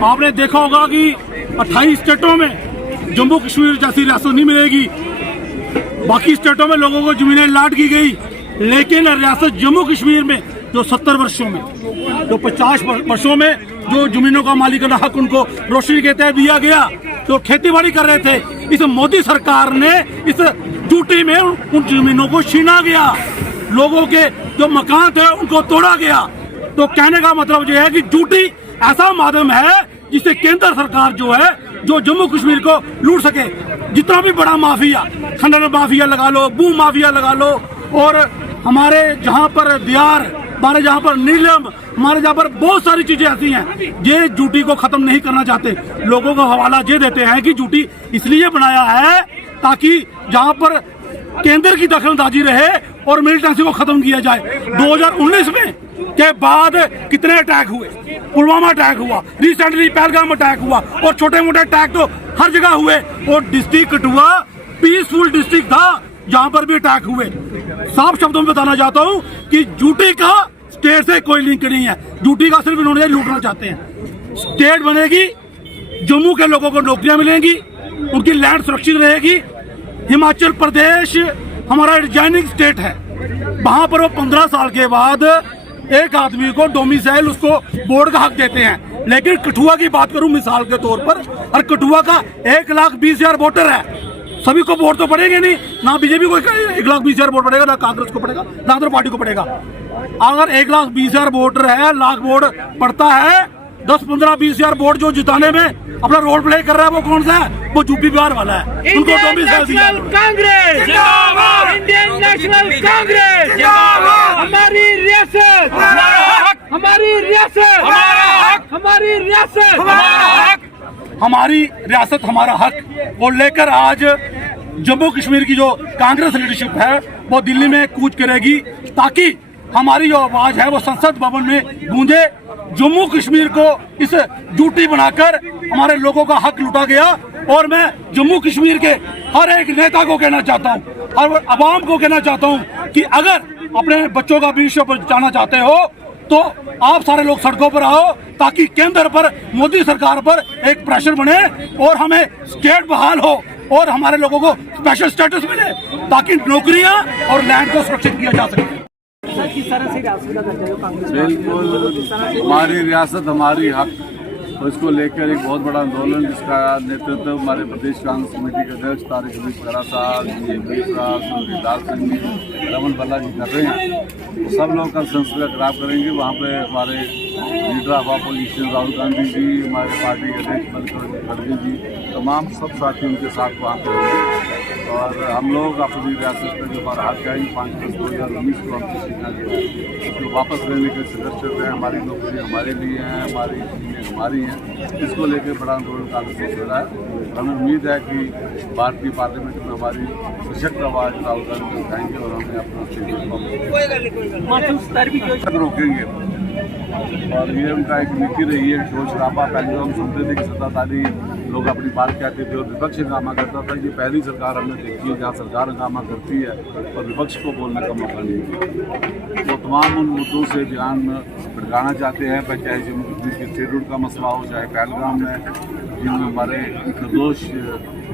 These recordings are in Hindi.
आपने देखा होगा कि 28 स्टेटों में जम्मू कश्मीर जैसी रियासत नहीं मिलेगी। बाकी स्टेटों में लोगों को जमीनें लाट की गई, लेकिन रियासत जम्मू कश्मीर में जो 70 वर्षों में, जो 50 वर्षों में जो जमीनों का मालिकाना हक उनको रोशनी के तहत दिया गया, जो खेती बाड़ी कर रहे थे, इस मोदी सरकार ने इस ड्यूटी में उन जमीनों को छीना गया। लोगों के जो मकान थे उनको तोड़ा गया। तो कहने का मतलब यह है कि ड्यूटी ऐसा माध्यम है जिससे केंद्र सरकार जो है, जो जम्मू कश्मीर को लूट सके। जितना भी बड़ा माफिया, खनन माफिया लगा लो, भू माफिया लगा लो, और हमारे जहाँ पर दियार, हमारे जहाँ पर नीलम, हमारे जहाँ पर बहुत सारी चीजें ऐसी हैं, ये ड्यूटी को खत्म नहीं करना चाहते। लोगों को हवाला ये देते हैं कि ड्यूटी इसलिए बनाया है ताकि जहाँ पर केंद्र की दखलंदाजी रहे और मिलिटेंसी को खत्म किया जाए। 2019 में के बाद कितने अटैक हुए, पुलवामा अटैक हुआ, रिसेंटली पहलगाम अटैक हुआ, और छोटे मोटे अटैक तो हर जगह हुए। और डिस्ट्रिक्ट कठुआ पीसफुल डिस्ट्रिक्ट था, जहां पर भी अटैक हुए। साफ शब्दों में बताना चाहता हूं कि ड्यूटी का स्टेट से कोई लिंक नहीं है। ड्यूटी का सिर्फ इन्होंने लूटना चाहते हैं। स्टेट बनेगी, जम्मू के लोगों को नौकरियां मिलेंगी, उनकी लैंड सुरक्षित रहेगी। हिमाचल प्रदेश हमारा डिजाइनिंग स्टेट है, वहां पर वो 15 साल के बाद एक आदमी को डोमिसाइल, उसको बोर्ड का हक देते हैं। लेकिन कठुआ की बात करूं मिसाल के तौर पर, और कठुआ का 1,20,000 वोटर है, सभी को वोट तो पड़ेंगे नहीं। ना बीजेपी को 1,20,000 वोट पड़ेगा, ना कांग्रेस को पड़ेगा, ना अदर पार्टी को पड़ेगा। अगर 1,20,000 वोटर है, लाख वोट पड़ता है, 10, 15, 20,000 वोट जो जिताने में अपना रोल प्ले कर रहा है, वो कौन सा है? वो यूपी बिहार वाला है। उनको नेशनल कांग्रेस जिंदाबाद, इंडियन नेशनल कांग्रेस जिंदाबाद। हमारी रियासत हमारा हक, हमारी रियासत हमारा हक, हमारी रियासत हमारा हक, हमारी रियासत हमारा हक को लेकर आज जम्मू कश्मीर की जो कांग्रेस लीडरशिप है वो दिल्ली में कूच करेगी, ताकि हमारी जो आवाज है वो संसद भवन में गूंजे। जम्मू कश्मीर को इस ड्यूटी बनाकर हमारे लोगों का हक लूटा गया। और मैं जम्मू कश्मीर के हर एक नेता को कहना चाहता हूँ, हर आवाम को कहना चाहता हूँ कि अगर अपने बच्चों का भविष्य बचाना चाहते हो तो आप सारे लोग सड़कों पर आओ, ताकि केंद्र पर, मोदी सरकार पर एक प्रेशर बने और हमें स्टेट बहाल हो और हमारे लोगों को स्पेशल स्टेटस मिले, ताकि नौकरियां और लैंड को सुरक्षित किया जा सके। बिल्कुल, हमारी रियासत हमारी हक, और इसको लेकर एक बहुत बड़ा आंदोलन जिसका नेतृत्व हमारे प्रदेश कांग्रेस कमेटी के अध्यक्ष तारिक अमीर खैरा साहब, सुखदार सिंह जी, रमन भल्ला जी कर रहे हैं। तो सब लोग कल संसद का खराब करेंगे। वहाँ पे हमारे leader of opposition Rahul Gandhi ji, हमारे पार्टी के अध्यक्ष मल्लिकार्जुन खड़गे जी, तमाम सब साथी उनके साथ वहाँ पे होंगे। और हम लोग अपनी रियासत में जो हमारा हक है 5/10/2019 को हमसे छीना गया, उसको वापस लेने के संघर्ष कर रहे हैं। हमारी नौकरी हमारे लिए हैं, हमारी चीज़ें हमारी हैं, इसको लेकर बड़ा आंदोलन कांग्रेस हो रहा है। हमें उम्मीद है कि भारतीय पार्लियामेंट में हमारी सशक्त आवाज़ राहुल गांधी उठाएंगे और हमें अपना रोकेंगे। और ये उनका एक नीति रही है, शोर शराबा। पहले हम सुनते थे कि सत्ताधारी लोग अपनी बात कहते थे और विपक्ष हंगामा करता था। ये पहली सरकार हमने देखी है जहाँ सरकार हंगामा करती है और विपक्ष को बोलने का मौका नहीं मिलता। तो तमाम उन मुद्दों से ध्यान भटकाना चाहते हैं, चाहे जम्मू कश्मीर के शेड्यूल का मसला हो, चाहे पहलगाम में जिनमें हमारे निर्दोष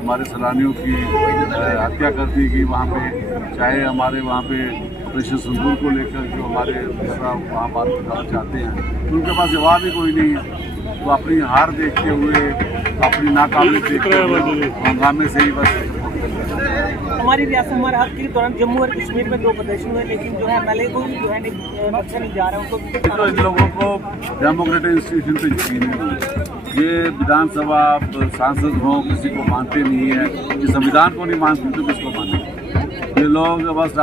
हमारे सैलानियों की हत्या कर दी गई वहाँ पे, चाहे हमारे वहाँ पे ऑपरेशन सिंदूर को लेकर जो हमारे वहाँ बात बताना चाहते हैं, तो उनके पास जवाब ही कोई नहीं है। तो अपनी हार देखते हुए, अपनी नाकाबिलियत देखते हुए हंगामे से ही बस। हमारी रियासत हमारे हक के दौरान जम्मू और कश्मीर में 2 प्रदर्शन हुए, लेकिन जो है पहले को जो है बच्चा नहीं जा रहा है। तो इन लोगों को डेमोक्रेटिक इंस्टीट्यूशन पे यकीन नहीं है। ये विधानसभा सांसद हों, किसी को मानते नहीं है। ये संविधान को नहीं मानते तो किसको मानेंगे? ये लोग बस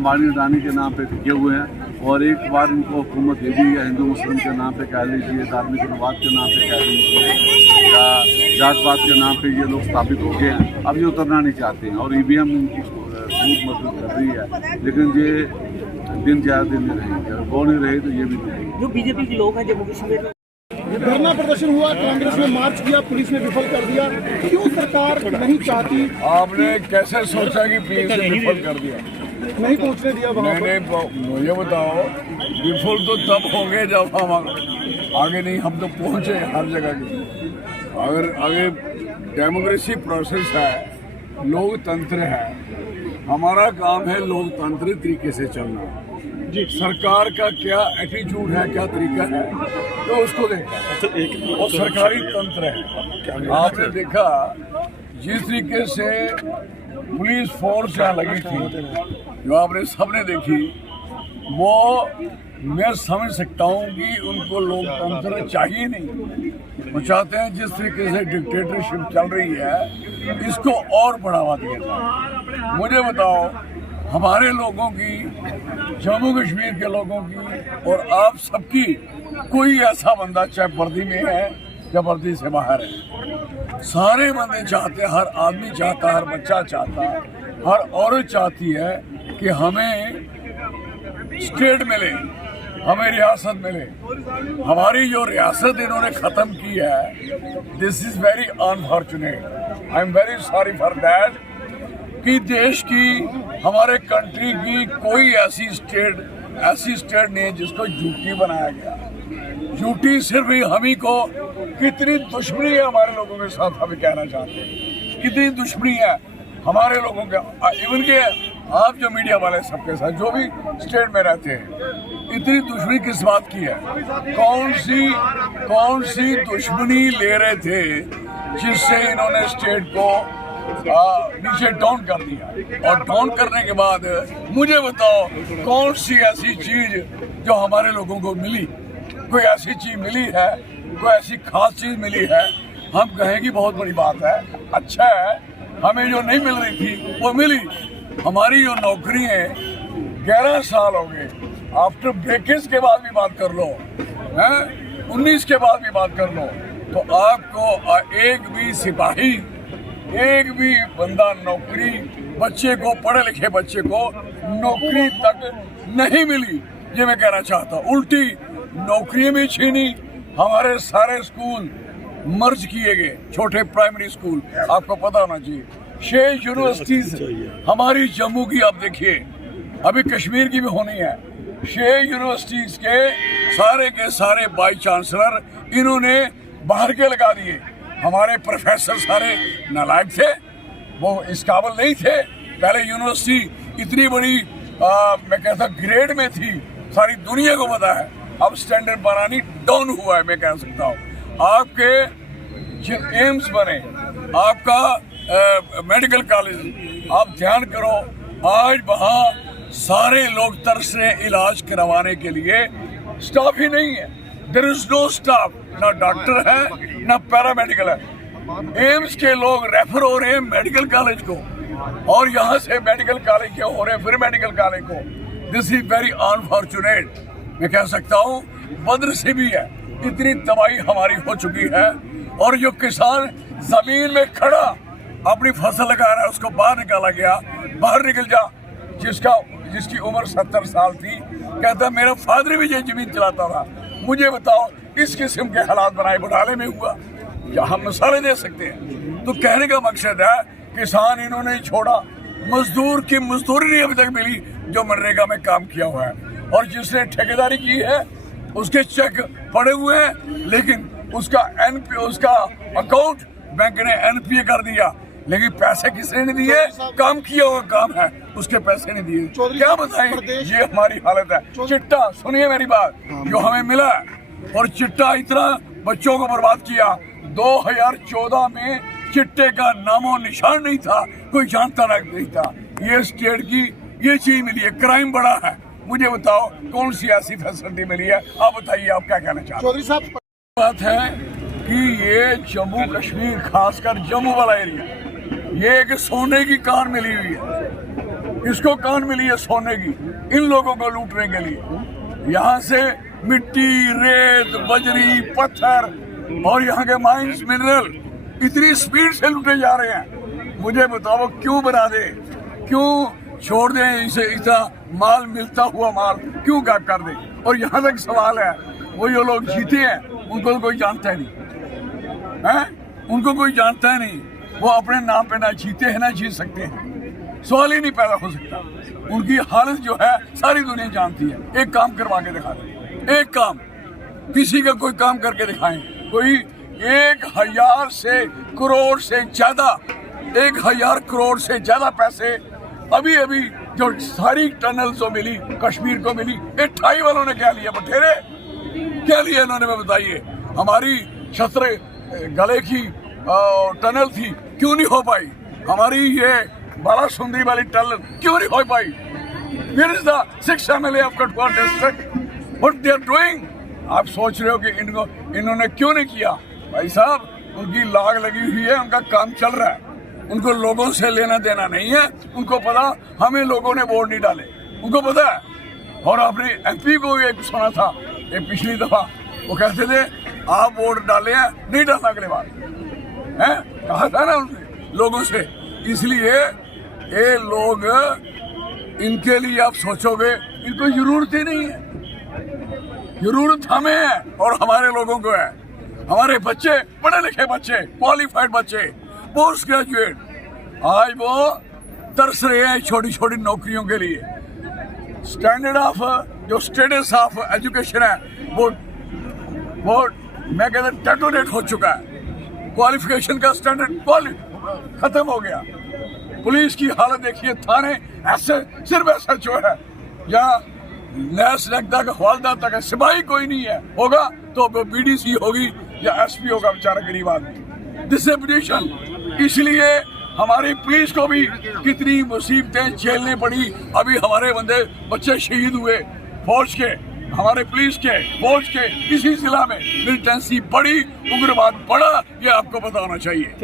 मानी डानी के नाम पे टिके हुए हैं। और एक बार इनको हुकूमत दे दी है, हिंदू मुस्लिम के नाम पे कह लीजिए, धार्मिक अनुवाद के नाम पे कह लीजिए, या जात पात के नाम पे ये लोग स्थापित हो गए हैं। अब ये उतरना नहीं चाहते हैं और ईवीएम इनकी खूब मदद कर रही है। लेकिन ये दिन ज़्यादा दिन नहीं रहेंगे, अगर वो नहीं रहे तो ये भी नहीं। जो बीजेपी के लोग हैं जम्मू कश्मीर में, धरना प्रदर्शन हुआ, कांग्रेस ने मार्च किया, पुलिस ने विफल कर दिया, क्यों सरकार नहीं चाहती? आपने कैसे सोचा कि पुलिस ने विफल कर दिया? नहीं पहुंचने दिया वहाँ पर। मुझे बताओ, विफल तो तब होंगे जब हम आगे नहीं, हम तो पहुंचे हर जगह की। अगर डेमोक्रेसी प्रोसेस है, लोकतंत्र है, हमारा काम है लोकतांत्रिक तरीके से चलना। सरकार का क्या एटीट्यूड है, क्या तरीका है, तो उसको देखा। और सरकारी तंत्र है, आपने देखा जिस तरीके से पुलिस फोर्स यहाँ लगी थी, जो आपने सबने देखी, वो मैं समझ सकता हूँ कि उनको लोकतंत्र चाहिए नहीं। वो चाहते हैं जिस तरीके से डिक्टेटरशिप चल रही है, इसको और बढ़ावा दिया जाए। मुझे बताओ, हमारे लोगों की, जम्मू कश्मीर के लोगों की और आप सबकी, कोई ऐसा बंदा चाहे वर्दी में है या वर्दी से बाहर है, सारे बंदे चाहते हैं, हर आदमी चाहता है, हर बच्चा चाहता है, हर औरत चाहती है कि हमें स्टेट मिले, हमें रियासत मिले। हमारी जो रियासत इन्होंने ख़त्म की है, this is very unfortunate. I am very sorry for that कि देश की, हमारे कंट्री की कोई ऐसी स्टेट नहीं है जिसको यूटी बनाया गया। यूटी सिर्फ हम ही को, कितनी दुश्मनी है हमारे लोगों के साथ, हमें कहना चाहते हैं कितनी दुश्मनी है हमारे लोगों के, इवन के आप जो मीडिया वाले सबके साथ, जो भी स्टेट में रहते हैं, इतनी दुश्मनी किस बात की है? कौन सी दुश्मनी ले रहे थे जिससे इन्होंने स्टेट को नीचे डाउन कर दिया? और डाउन करने के बाद मुझे बताओ, कौन सी ऐसी चीज जो हमारे लोगों को मिली? कोई ऐसी चीज मिली है, कोई ऐसी खास चीज मिली है? हम कहें कि बहुत बड़ी बात है, अच्छा है, हमें जो नहीं मिल रही थी वो मिली। हमारी जो नौकरी है, 11 साल हो गए, आफ्टर ब्रेकेज के बाद भी बात कर लो, 19 के बाद भी बात कर लो, तो आपको एक भी सिपाही, एक भी बंदा नौकरी, बच्चे को, पढ़े लिखे बच्चे को नौकरी तक नहीं मिली। ये मैं कहना चाहता हूँ। उल्टी नौकरी भी छीनी, हमारे सारे स्कूल मर्ज किए गए, छोटे प्राइमरी स्कूल, आपको पता होना चाहिए। 6 यूनिवर्सिटीज हमारी जम्मू की, आप देखिए, अभी कश्मीर की भी होनी है। 6 यूनिवर्सिटीज के सारे वाइस चांसलर इन्होंने बाहर के लगा दिए। हमारे प्रोफेसर सारे नालायक थे, वो इस काबिल नहीं थे। पहले यूनिवर्सिटी इतनी बड़ी मैं कहता ग्रेड में थी, सारी दुनिया को पता है। अब स्टैंडर्ड बनानी डाउन हुआ है, मैं कह सकता हूँ। आपके एम्स बने, आपका मेडिकल कॉलेज, आप ध्यान करो, आज वहाँ सारे लोग तरस रहे हैं इलाज करवाने के लिए, स्टाफ ही नहीं है। देयर इज नो स्टाफ, ना डॉक्टर है ना पैरामेडिकल है। एम्स के लोग रेफर हो रहे हैं मेडिकल कॉलेज को, और यहाँ से मेडिकल कॉलेज के हो रहे हैं फिर मेडिकल कॉलेज को। This is very unfortunate. मैं कह सकता हूँ बद्र से भी है, इतनी तबाही हमारी हो चुकी है। और जो किसान जमीन में खड़ा अपनी फसल लगा रहा है, उसको बाहर निकाला गया, बाहर निकल जा। जिसकी उम्र 70 साल थी, कहता मेरा फादर भी ये जमीन चलाता था। मुझे बताओ, इस किस्म के हालात बनाए बुढ़ाले में हुआ, क्या हम मिसालें दे सकते हैं? तो कहने का मकसद है, किसान इन्होंने छोड़ा, मजदूर की मजदूरी नहीं अभी तक मिली जो मनरेगा में काम किया हुआ है। और जिसने ठेकेदारी की है उसके चेक पड़े हुए हैं, लेकिन उसका अकाउंट बैंक ने NPA कर दिया, लेकिन पैसे किसने नहीं दिए? काम किया हुआ काम है, उसके पैसे नहीं दिए। क्या बताएं, ये हमारी हालत है। चिट्टा, सुनिए मेरी बात, जो हमें मिला है, और चिट्टा इतना बच्चों को बर्बाद किया। 2014 में चिट्टे का नामो निशान नहीं था, कोई जानता नहीं था। ये स्टेट की ये चीज मिली है, क्राइम बढ़ा है। मुझे बताओ कौन सी ऐसी फैसिलिटी मिली है? आप बताइए, आप क्या कहना चाहते हैं? चौधरी साहब, बात है कि ये जम्मू कश्मीर, खासकर जम्मू वाला एरिया, ये एक सोने की कान मिली हुई है। इसको कान मिली है सोने की, इन लोगों को लूटने के लिए। यहाँ से मिट्टी, रेत, बजरी, पत्थर और यहाँ के माइंस, मिनरल इतनी स्पीड से लूटे जा रहे हैं। मुझे बताओ, क्यों बना दे, क्यों छोड़ दें इसे? इतना माल, मिलता हुआ माल क्यों गायब कर दे? और यहाँ तक सवाल है, वो जो लोग जीते हैं उनको तो कोई जानता ही नहीं है, उनको कोई जानता ही नहीं। वो अपने नाम पे ना जीते हैं ना जीत सकते हैं, सवाल ही नहीं पैदा हो सकता। उनकी हालत जो है सारी दुनिया जानती है। एक काम करवा के दिखा दे, एक काम, किसी का कोई काम करके दिखाएं। कोई 1000 से करोड़ से ज्यादा 1000 करोड़ से ज्यादा पैसे अभी अभी जो सारी टनल जो मिली कश्मीर को मिली, 28 वालों ने क्या लिया? बठेरे क्या लिया इन्होंने? मैं बताइए। हमारी छत्र गले की टनल थी, क्यों नहीं हो पाई? हमारी ये बाला सुंदरी वाली टनल क्यों नहीं हो पाई? Where is the 6 MLA of Katwa district? What they are doing? आप सोच रहे हो कि इन्होंने क्यों नहीं किया? भाई साहब, उनकी लाग लगी हुई है, उनका काम चल रहा है, उनको लोगों से लेना देना नहीं है। उनको पता हमें लोगों ने वोट नहीं डाले, उनको पता है। और आपने MP को ये सुना था ये पिछली दफा, वो कहते थे आप वोट डाले हैं, नहीं डालना अगले बार, हैं? कहा था ना उनसे लोगों से। इसलिए ये लोग, इनके लिए आप सोचोगे, इनको जरूरत ही नहीं है। जरूरत हमें है और हमारे लोगों को है। हमारे बच्चे, पढ़े लिखे बच्चे, क्वालिफाइड बच्चे, पोस्ट ग्रेजुएट, आज वो तरस रहे हैं छोटी छोटी नौकरियों के लिए। स्टैंडर्ड ऑफ जो स्टेटस ऑफ एजुकेशन है वो मैं कहता हूँ डेटोनेट हो चुका है। क्वालिफिकेशन का स्टैंडर्ड खत्म हो गया। पुलिस की हालत देखिए, थाने ऐसे सिर्फ SHO है, जहाँ नैस तक हवालदार तक है, सिपाही कोई नहीं है। होगा तो BDC होगी या SP होगा, बेचारा गरीब आदमी। डिसएबिलिटेशन, इसलिए हमारी पुलिस को भी कितनी मुसीबतें झेलनी पड़ी। अभी हमारे बंदे बच्चे शहीद हुए, फौज के, हमारे पुलिस के, फौज के। इसी जिला में मिलिटेंसी बढ़ी, उग्रवाद बढ़ा, ये आपको पता होना चाहिए।